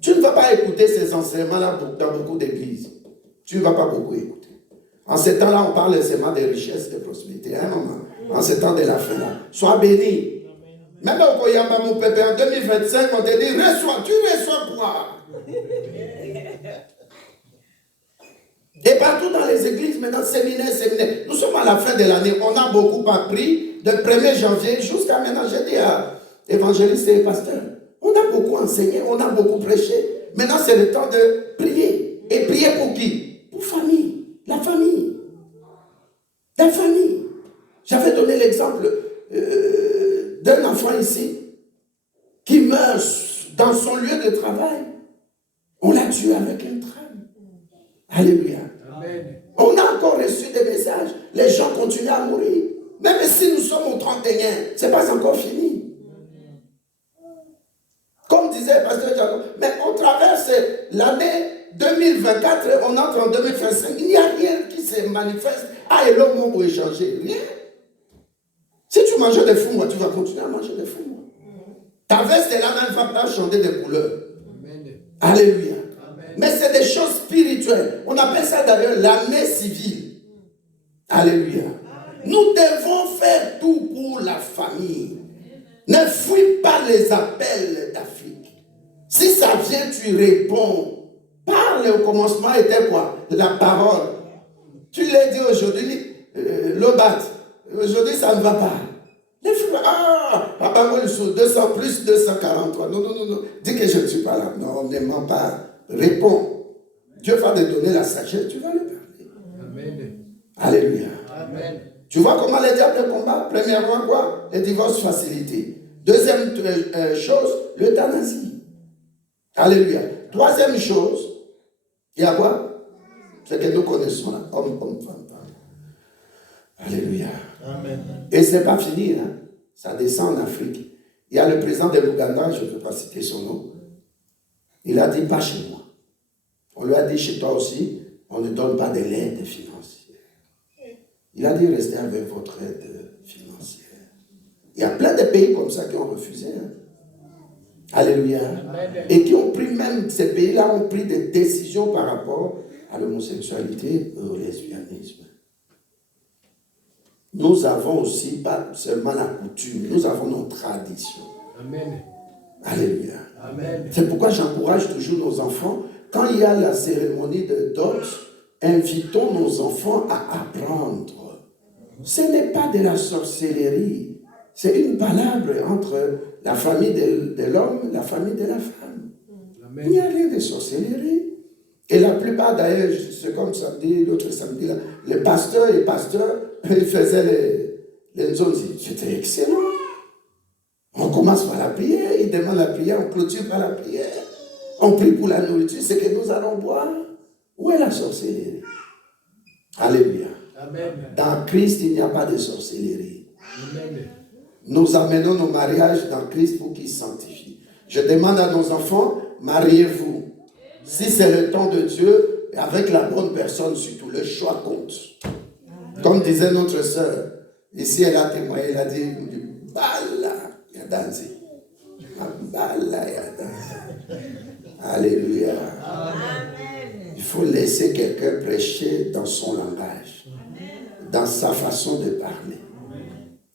Tu ne vas pas écouter ces enseignements-là dans beaucoup d'églises. Tu ne vas pas beaucoup écouter. En ce temps-là, on parle seulement des richesses, de prospérité. Hein, maman? En ce temps de la fin là. Sois béni. Même au Koyamba, mon pépé, en 2025, on te dit, reçois, tu reçois quoi? Et partout dans les églises, maintenant, séminaire. Nous sommes à la fin de l'année. On a beaucoup appris de 1er janvier jusqu'à maintenant. J'ai dit à évangélistes et pasteurs, on a beaucoup enseigné, on a beaucoup prêché. Maintenant, c'est le temps de prier. Et prier pour qui? Pour famille. La famille. La famille. J'avais donné l'exemple d'un enfant ici qui meurt dans son lieu de travail. On l'a tué avec un tram. Alléluia. Amen. On a encore reçu des messages. Les gens continuent à mourir. Même si nous sommes au 31, ce n'est pas encore fini. Comme disait Pasteur Diago, mais on traverse l'année 2024, on entre en 2025. Il n'y a rien qui se manifeste. Ah, et l'homme pour échanger. Rien. Si tu manges des fous, moi, tu vas continuer à manger des fous. Ta veste est là, même, ne va pas changer de couleur. Amen. Alléluia. Amen. Mais c'est des choses spirituelles. On appelle ça d'ailleurs l'année civile. Alléluia. Nous devons faire tout pour la famille. Ne fuis pas les appels d'Afrique. Si ça vient, tu réponds. Parle au commencement était quoi? La parole. Tu l'as dit aujourd'hui, l'obat. Aujourd'hui, ça ne va pas. Les frères, papa, moi, sur 200 plus 243. Non. Dis que je ne suis pas là. Non, ne mens pas. Réponds. Dieu va te donner la sagesse, tu vas lui parler. Amen. Alléluia. Amen. Tu vois comment les diables combattent? Premièrement, quoi? Le divorce facilité. Deuxième chose, l'euthanasie. Alléluia. Troisième chose, il y a quoi? C'est que nous connaissons là. Homme, femme, femme. Alléluia. Amen. Et ce n'est pas fini, hein? Ça descend en Afrique. Il y a le président de l'Ouganda, je ne peux pas citer son nom. Il a dit, pas chez moi. On lui a dit, chez toi aussi, on ne donne pas de l'aide financière. Il a dit, restez avec votre aide financière. Il y a plein de pays comme ça qui ont refusé. Hein? Alléluia. Amen. Et qui ont pris, même ces pays-là ont pris des décisions par rapport à l'homosexualité et au lesbianisme. Nous avons aussi, pas seulement la coutume, nous avons nos traditions. Amen. Alléluia. Amen. C'est pourquoi j'encourage toujours nos enfants, quand il y a la cérémonie de dot, invitons nos enfants à apprendre. Ce n'est pas de la sorcellerie, c'est une palabre entre la famille de l'homme et la famille de la femme. Amen. Il n'y a rien de sorcellerie. Et la plupart d'ailleurs, c'est comme samedi, l'autre samedi, là, les pasteurs, ils faisaient les zones. C'était excellent. On commence par la prière, ils demandent la prière, on clôture par la prière. On prie pour la nourriture, c'est que nous allons boire. Où est la sorcellerie? Alléluia. Amen. Dans Christ, il n'y a pas de sorcellerie. Amen. Nous amenons nos mariages dans Christ pour qu'ils sanctifient. Je demande à nos enfants, mariez-vous. Si c'est le temps de Dieu, avec la bonne personne surtout, le choix compte. Comme disait notre sœur, ici elle a témoigné, elle a dit, Bala, il y a dansé. Bala, il y a dansé. Alléluia. Amen. Il faut laisser quelqu'un prêcher dans son langage, dans sa façon de parler.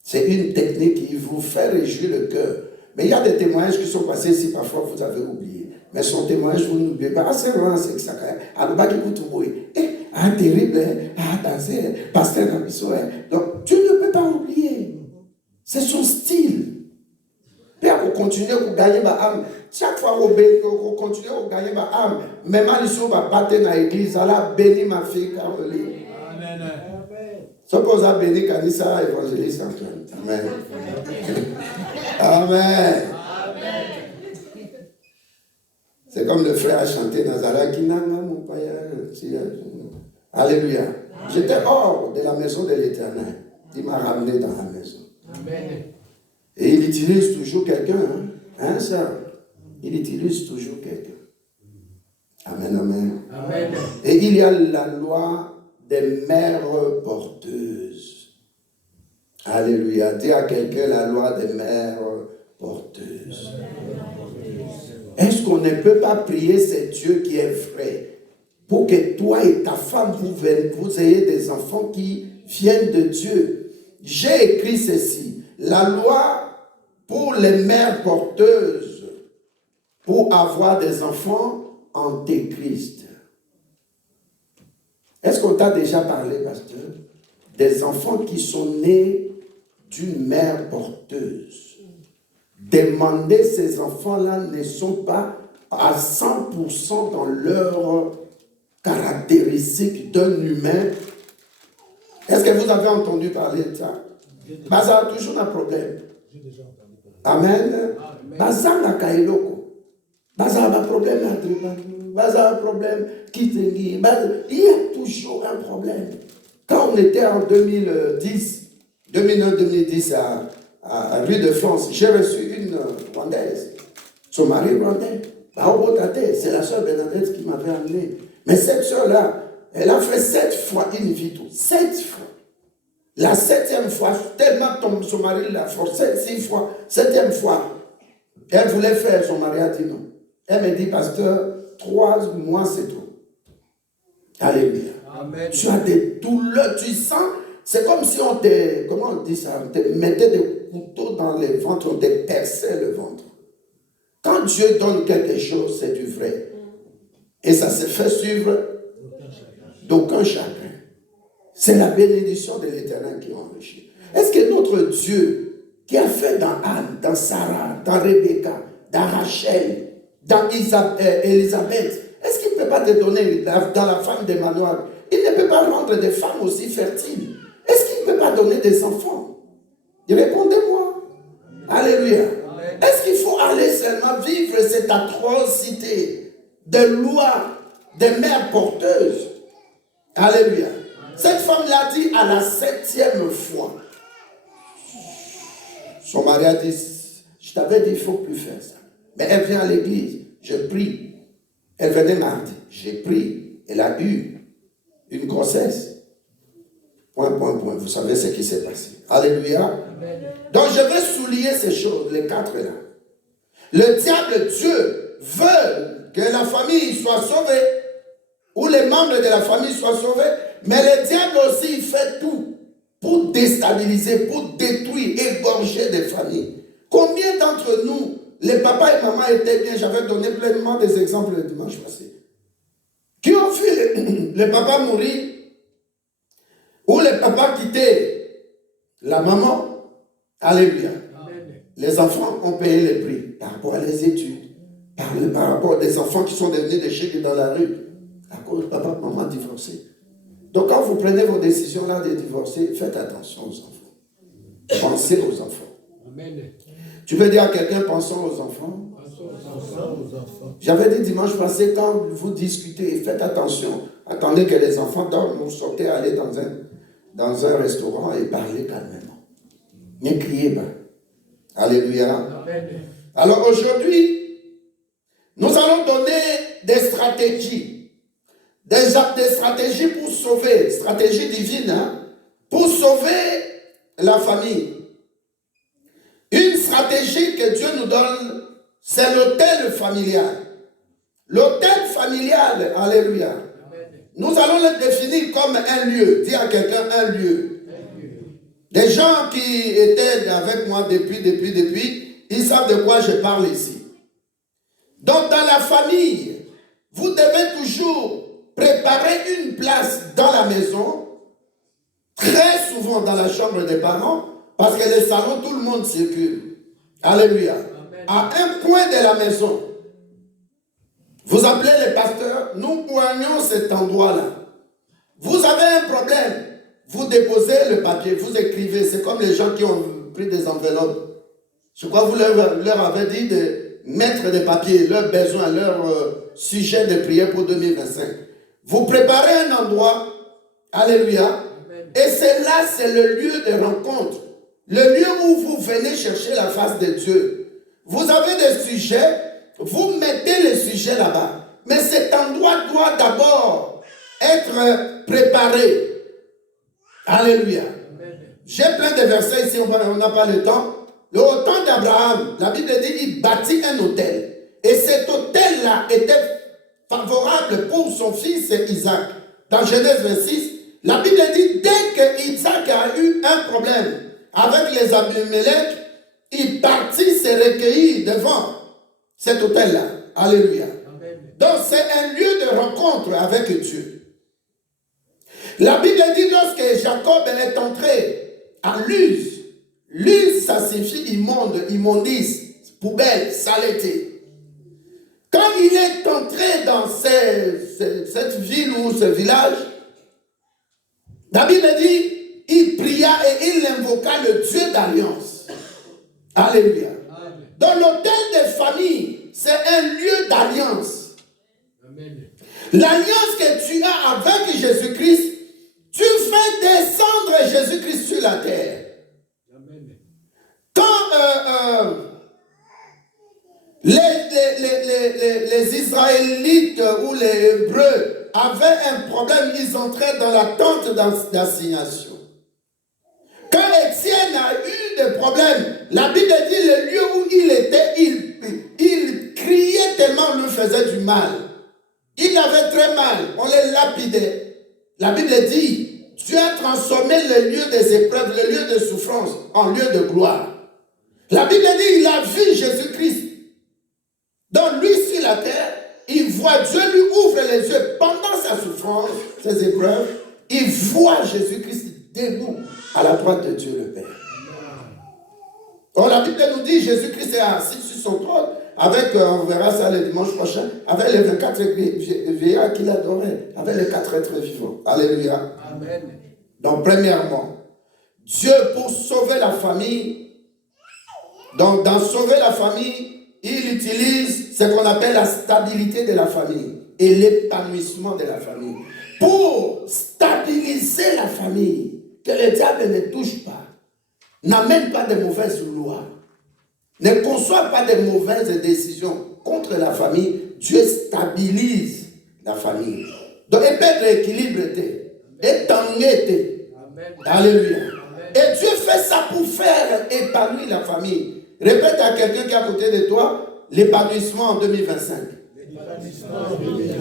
C'est une technique qui vous fait réjouir le cœur. Mais il y a des témoignages qui sont passés ici, parfois vous avez oublié. Mais son témoignage, vous n'oubliez pas. Ah, c'est vraiment c'est que ça. Terrible, danser, pasteur Kabiso. Donc, tu ne peux pas oublier. C'est son style. Puis, pour continuer à gagner ma âme, chaque fois qu'on continue à gagner ma âme, même à l'issue, on va battre dans l'église, Allah bénit ma fille Caroline. Amen. Suppose à bénir Kanissa, évangéliste Antoine. Amen. Amen. C'est comme le frère a chanté Nazara, mon père. Alléluia. J'étais hors de la maison de l'Éternel. Il m'a ramené dans la maison. Amen. Et il utilise toujours quelqu'un. Hein, ça? Il utilise toujours quelqu'un. Amen, amen. Amen. Et il y a la loi des mères porteuses. Alléluia. Dis à quelqu'un la loi des mères porteuses. Est-ce qu'on ne peut pas prier ce Dieu qui est vrai pour que toi et ta femme, vous ayez des enfants qui viennent de Dieu? J'ai écrit ceci. La loi pour les mères porteuses pour avoir des enfants antéchrist. Est-ce qu'on t'a déjà parlé, pasteur, des enfants qui sont nés d'une mère porteuse? Demander ces enfants-là ne sont pas à 100% dans leurs caractéristiques d'un humain. Est-ce que vous avez entendu parler de ça? Ça a toujours un problème. J'ai déjà entendu parler. Amen. Bazana kailoko. Bazana problème bazana problème kiteli. Il y a toujours un problème. Quand on était en 2009-2010 à Rue de France, j'ai reçu une Rwandaise. Son mari rwandais. C'est la sœur Bernadette qui m'avait amené. Mais cette sœur-là, elle a fait 7 fois in vitro. 7 fois. La 7e fois, tellement son mari l'a forcé 6 fois. 7e fois, elle voulait faire, son mari a dit non. Elle me dit, pasteur, 3 mois c'est trop. Alléluia. Amen. Tu as des douleurs, tu sens, c'est comme si on te, comment on dit ça, on te mettait des couteaux dans le ventre, on te perçait le ventre. Quand Dieu donne quelque chose, c'est du vrai. Et ça se fait suivre d'aucun chagrin. C'est la bénédiction de l'Éternel qui enrichit. Est-ce que notre Dieu, qui a fait dans Anne, dans Sarah, dans Rebecca, dans Rachel, dans Elisabeth, est-ce qu'il ne peut pas te donner dans la femme d'Emmanuel? Il ne peut pas rendre des femmes aussi fertiles. Est-ce qu'il ne peut pas donner des enfants? Répondez-moi. Alléluia. Est-ce qu'il faut aller seulement vivre cette atrocité de lois des mères porteuses? Alléluia. Cette femme l'a dit à la 7e fois. Son mari a dit, je t'avais dit, il ne faut plus faire ça. Mais elle vient à l'église, je prie. Elle venait mardi, j'ai pris. Elle a eu une grossesse. Point. Vous savez ce qui s'est passé. Alléluia. Amen. Donc je veux souligner ces choses, les 4 là. Le diable, Dieu, veut que la famille soit sauvée, ou les membres de la famille soient sauvés, mais le diable aussi il fait tout pour déstabiliser, pour détruire, égorger des familles. Combien d'entre nous, les papas et maman étaient bien, j'avais donné pleinement des exemples le dimanche passé, qui ont vu le papa mourir, ou le papa quitter la maman. Alléluia. Amen. Les enfants ont payé le prix par rapport à les études, par rapport à des enfants qui sont devenus des chèques dans la rue, à cause de papa et maman divorcés. Donc quand vous prenez vos décisions là de divorcer, faites attention aux enfants. Pensez aux enfants. Amen. Tu veux dire à quelqu'un, pensons aux enfants? J'avais dit dimanche passé, quand vous discutez, faites attention. Attendez que les enfants dorment, vous sortez, allez dans un restaurant et parlez calmement. Ne criez pas. Alléluia. Amen. Alors aujourd'hui, nous allons donner des stratégies. Des stratégies pour sauver, stratégie divine, hein, pour sauver la famille. Une stratégie que Dieu nous donne, c'est l'autel familial. L'autel familial, alléluia. Amen. Nous allons le définir comme un lieu. Dis à quelqu'un un lieu. Des gens qui étaient avec moi depuis, ils savent de quoi je parle ici. Donc dans la famille, vous devez toujours préparer une place dans la maison, très souvent dans la chambre des parents, parce que les salons, tout le monde circule. Alléluia. Amen. À un coin de la maison, vous appelez les pasteurs, nous poignons cet endroit-là. Vous avez un problème, vous déposez le papier, vous écrivez, c'est comme les gens qui ont pris des enveloppes. Je crois que vous leur avez dit de mettre des papiers, leurs besoins, leur sujet de prière pour 2025. Vous préparez un endroit, alléluia, amen. Et c'est le lieu de rencontre, le lieu où vous venez chercher la face de Dieu. Vous avez des sujets, vous mettez les sujets là-bas, mais cet endroit doit d'abord être préparé. Alléluia. Amen. J'ai plein de versets ici, on n'a pas le temps. Le temps d'Abraham, la Bible dit qu'il bâtit un autel. Et cet autel-là était favorable pour son fils Isaac. Dans Genèse 26, la Bible dit dès que Isaac a eu un problème avec les Abimelech, il partit se recueillir devant cet autel-là. Alléluia. Amen. Donc c'est un lieu de rencontre avec Dieu. La Bible dit lorsque Jacob est entré en Luz, Luz ça signifie immonde, immondice, poubelle, saleté. Quand il est entré dans cette ville ou ce village, la Bible dit, il pria et il invoqua le Dieu d'alliance. Alléluia. Amen. Dans l'hôtel des familles, c'est un lieu d'alliance. Amen. L'alliance que tu as avec Jésus-Christ, tu fais descendre Jésus-Christ sur la terre. Amen. Quand les Israélites ou les Hébreux avaient un problème, ils entraient dans la tente d'assignation. Quand Étienne a eu des problèmes, la Bible dit le lieu où il était, il criait tellement on lui faisait du mal. Il avait très mal, on les lapidait. La Bible dit, Dieu a transformé le lieu des épreuves, le lieu de souffrance, en lieu de gloire. La Bible dit, il a vu Jésus-Christ. Donc lui sur la terre, il voit, Dieu lui ouvre les yeux pendant sa souffrance, ses épreuves, il voit Jésus-Christ debout à la droite de Dieu le Père. Or la Bible nous dit, Jésus-Christ est assis sur son trône, avec, on verra ça le dimanche prochain, avec les 24 vieillards qu'il adorait, avec les 4 êtres vivants. Alléluia. Amen. Donc premièrement, Dieu pour sauver la famille, donc dans sauver la famille, il utilise ce qu'on appelle la stabilité de la famille et l'épanouissement de la famille. Pour stabiliser la famille, que le diable ne touche pas, n'amène pas de mauvaises lois, ne conçoit pas de mauvaises décisions contre la famille, Dieu stabilise la famille. Donc, il peut être équilibré, et tangué. Alléluia. Et Dieu fait ça pour faire épanouir la famille. Répète à quelqu'un qui est à côté de toi, l'épanouissement en 2025.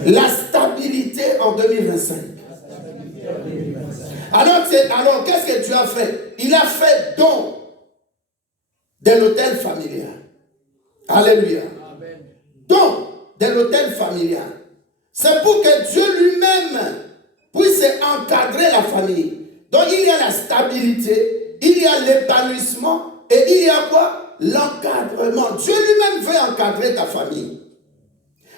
La stabilité en 2025. Alors qu'est-ce que Dieu a fait? Il a fait don de l'hôtel familial. Alléluia. Don de l'hôtel familial. C'est pour que Dieu lui-même puisse encadrer la famille. Donc il y a la stabilité, il y a l'épanouissement et il y a quoi? L'encadrement. Dieu lui-même veut encadrer ta famille.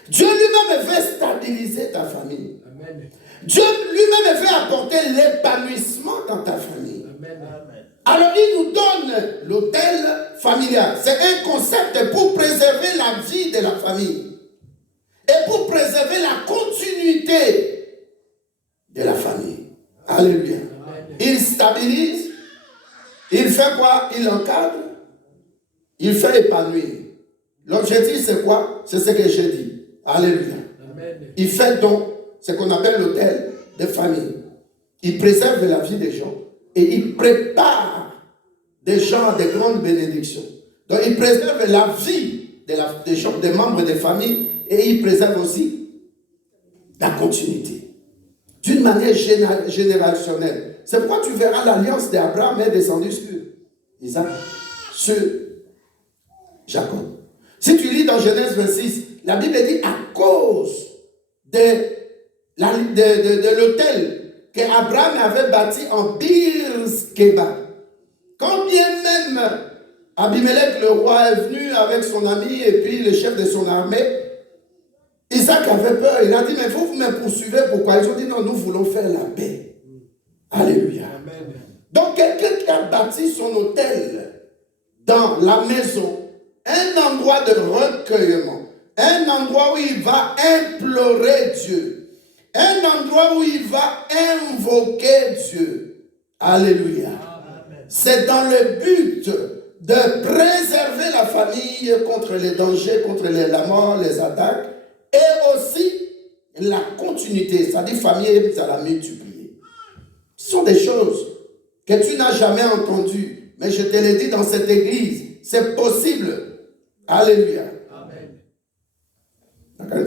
Dieu lui-même veut stabiliser ta famille. Amen. Dieu lui-même veut apporter l'épanouissement dans ta famille. Amen. Alors il nous donne l'hôtel familial. C'est un concept pour préserver la vie de la famille et pour préserver la continuité de la famille. Alléluia. Amen. Il stabilise. Il fait quoi? Il encadre. Il fait épanouir. L'objectif c'est quoi? C'est ce que j'ai dit. Alléluia. Amen. Il fait donc ce qu'on appelle l'hôtel de famille. Il préserve la vie des gens et il prépare des gens à de grandes bénédictions. Donc il préserve la vie des gens, des membres des familles et il préserve aussi la continuité. D'une manière générationnelle. C'est pourquoi tu verras l'alliance d'Abraham est descendue sur Isaac, sur Jacob. Si tu lis dans Genèse 26, la Bible dit à cause de l'autel qu'Abraham avait bâti en Bir-Skeba. Quand bien même Abimelech le roi est venu avec son ami et puis le chef de son armée, Isaac avait peur. Il a dit, mais vous me poursuivez, pourquoi? Ils ont dit, non, nous voulons faire la paix. Alléluia. Amen. Donc quelqu'un qui a bâti son hôtel dans la maison, un endroit de recueillement, un endroit où il va implorer Dieu, un endroit où il va invoquer Dieu. Alléluia. Amen. C'est dans le but de préserver la famille contre les dangers, contre la mort, les attaques, et aussi la continuité, c'est-à-dire famille, ça la multiplier. Ce sont des choses que tu n'as jamais entendues, mais je te l'ai dit dans cette église, c'est possible. Alléluia. Amen. Amen.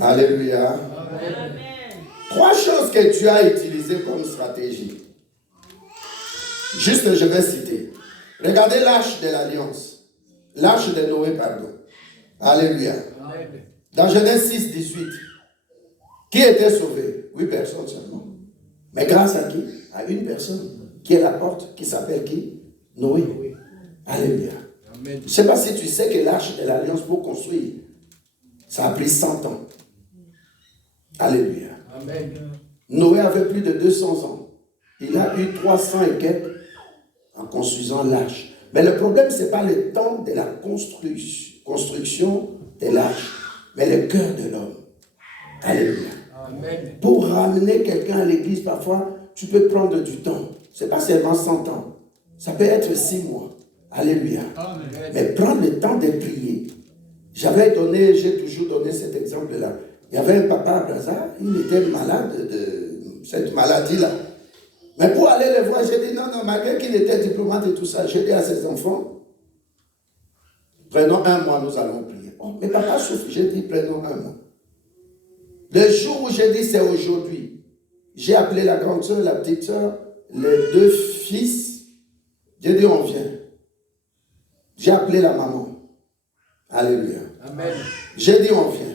Alléluia. Trois choses que Dieu a utilisées comme stratégie. Juste, je vais citer. Regardez l'arche de l'alliance. L'arche de Noé, pardon. Alléluia. Amen. Dans Genèse 6, 18, qui était sauvé? 8 personnes seulement. Mais grâce à qui? À une personne qui est la porte, qui s'appelle qui? Noé. Alléluia. Amen. Je ne sais pas si tu sais que l'arche de l'Alliance pour construire, ça a pris 100 ans. Alléluia. Amen. Noé avait plus de 200 ans. Il a eu 300 et quelques en construisant l'arche. Mais le problème, ce n'est pas le temps de la construction de l'arche, mais le cœur de l'homme. Alléluia. Amen. Pour ramener quelqu'un à l'église, parfois, tu peux prendre du temps. Ce n'est pas seulement 100 ans. Ça peut être 6 mois. Alléluia. Amen. Mais prendre le temps de prier. J'ai toujours donné cet exemple-là. Il y avait un papa à Brazza, il était malade de cette maladie-là. Mais pour aller le voir, j'ai dit non, malgré qu'il était diplomate et tout ça, j'ai dit à ses enfants, prenons 1 mois, nous allons prier. Oh, mais papa souffre, j'ai dit prenons 1 mois. Le jour où j'ai dit c'est aujourd'hui, j'ai appelé la grande soeur, la petite soeur, les 2 fils, j'ai dit on vient. J'ai appelé la maman. Alléluia. Amen. J'ai dit on vient.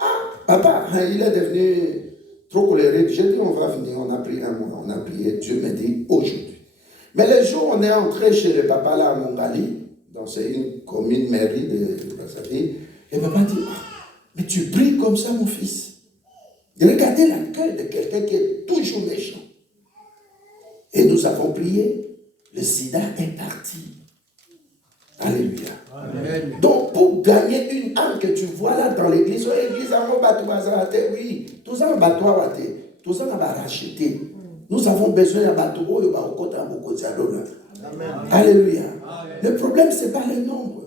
Ah, papa, il est devenu trop colérique. J'ai dit on va venir, on a pris 1 mois, on a prié. Dieu m'a dit aujourd'hui. Mais le jour où on est entré chez le papa là à Mongali, c'est une commune mairie de Brazzaville, et papa dit, mais tu pries comme ça mon fils. Regardez l'accueil de quelqu'un qui est toujours méchant. Et nous avons prié. Le sida est parti. Alléluia. Amen. Donc, pour gagner une âme que tu vois là dans l'église, oui, tout ça va racheter. Nous avons besoin d'un bateau. Alléluia. Le problème, ce n'est pas le nombre.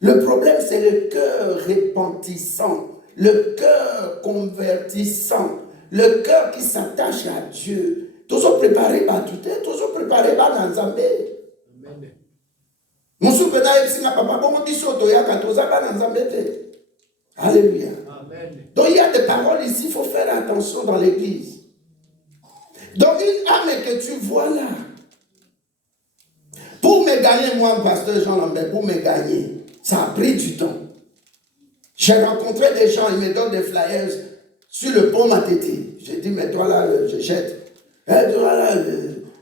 Le problème, c'est le cœur repentissant, le cœur convertissant, le cœur qui s'attache à Dieu. Toujours préparé par tout, toujours préparé par Nanzambe. Amen. Alléluia. Amen. Donc il y a des paroles ici, il faut faire attention dans l'église. Donc une âme que tu vois là, pour me gagner, moi, pasteur Jean Lambert, pour me gagner, ça a pris du temps. J'ai rencontré des gens, ils me donnent des flyers sur le pont Matete. J'ai dit, mais toi là, je jette. Toi là,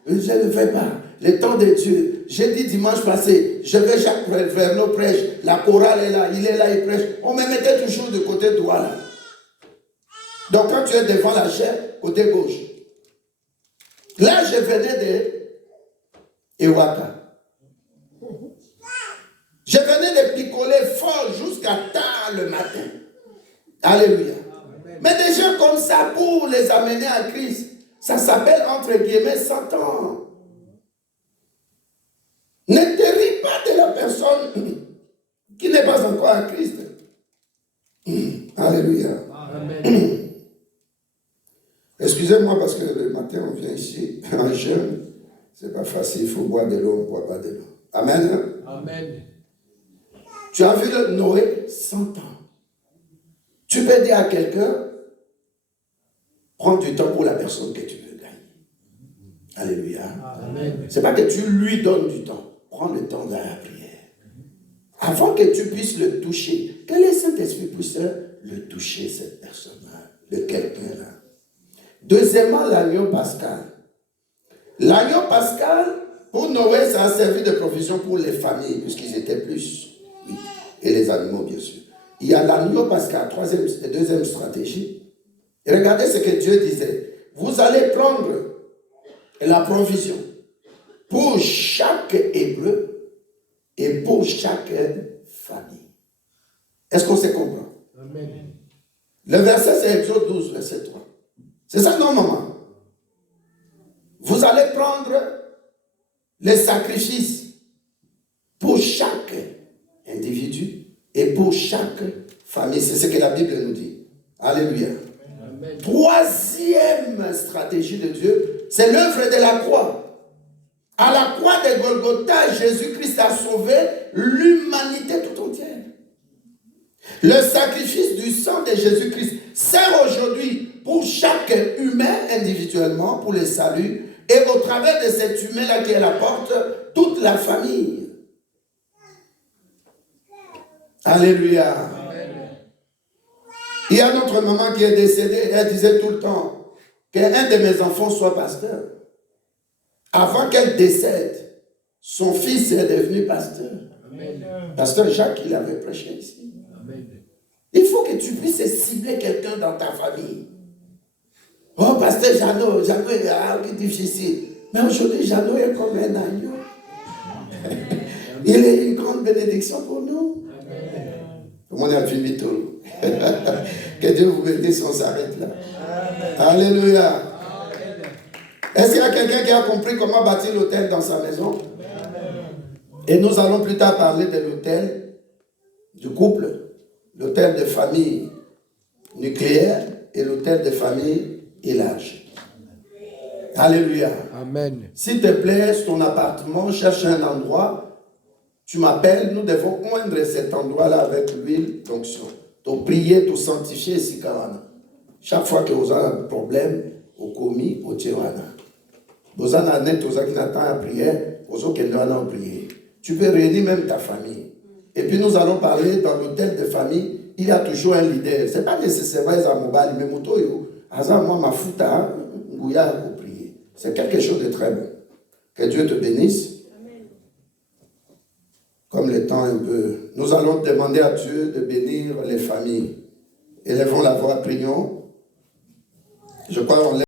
je ne fais pas. Le temps de Dieu. J'ai dit dimanche passé, je vais Jacques Verneau prêche. La chorale est là, il prêche. On me mettait toujours de côté droit là. Donc quand tu es devant la chair, côté gauche. Là, je venais de Ewaka. Je venais de picoler fort jusqu'à tard le matin. Alléluia. Amen. Mais des gens comme ça, pour les amener à Christ, ça s'appelle entre guillemets 100 ans. Ne te ris pas de la personne qui n'est pas encore à Christ. Alléluia. Amen. Excusez-moi parce que le matin on vient ici en jeûne. C'est pas facile, il faut boire de l'eau, on ne boit pas de l'eau. Amen. Amen. Tu as vu le Noé 100 ans. Tu peux dire à quelqu'un, prends du temps pour la personne que tu veux gagner. Alléluia. Amen. Ce n'est pas que tu lui donnes du temps. Prends le temps de la prière. Avant que tu puisses le toucher, que le Saint-Esprit puisse le toucher, cette personne-là, de quelqu'un-là. Deuxièmement, l'agneau pascal. L'agneau pascal, pour Noé, ça a servi de provision pour les familles, puisqu'ils étaient plus. Oui. Et les animaux, bien sûr. Il y a l'agneau pascal, deuxième stratégie. Et regardez ce que Dieu disait. Vous allez prendre la provision pour chaque hébreu et pour chaque famille. Est-ce qu'on se comprend? Amen. Le verset, c'est Exode 12, verset 3. C'est ça, non, maman? Vous allez prendre les sacrifices pour chaque individu et pour chaque famille. C'est ce que la Bible nous dit. Alléluia. Amen. Troisième stratégie de Dieu, c'est l'œuvre de la croix. À la croix de Golgotha, Jésus-Christ a sauvé l'humanité tout entière. Le sacrifice du sang de Jésus-Christ sert aujourd'hui pour chaque humain individuellement, pour le salut, et au travers de cet humain-là qui apporte toute la famille. Alléluia. Amen. Il y a notre maman qui est décédée, elle disait tout le temps qu'un de mes enfants soit pasteur. Avant qu'elle décède, son fils est devenu pasteur. Pasteur Jacques, il avait prêché ici. Amen. Il faut que tu puisses cibler quelqu'un dans ta famille. Oh, pasteur Jeannot est difficile. Mais aujourd'hui, Jeannot est comme un agneau. Il est une grande bénédiction pour nous. Tout le monde a fini tout. Que Dieu vous bénisse, on s'arrête là. Alléluia. Est-ce qu'il y a quelqu'un qui a compris comment bâtir l'autel dans sa maison? Et nous allons plus tard parler de l'autel du couple, l'autel de famille nucléaire et l'autel de famille élargie. Alléluia. Amen. S'il te plaît, ton appartement, cherche un endroit, tu m'appelles, nous devons oindre cet endroit-là avec l'huile d'onction. Donc, prier, tout sanctifier, ici, Karana. Chaque fois que vous avez un problème, au commis, au Tiwana. Vous avez un net, vous avez un prière, vous avez un prier. Tu peux réunir même ta famille. Et puis, nous allons parler dans l'hôtel de famille, il y a toujours un leader. Ce n'est pas nécessairement un mobile, mais moto, moi, ma fouta, ngouya, pour prier. C'est quelque chose de très bon. Que Dieu te bénisse. Comme le temps un peu. Nous allons demander à Dieu de bénir les familles. Élevons la voix, prions. Je crois qu'on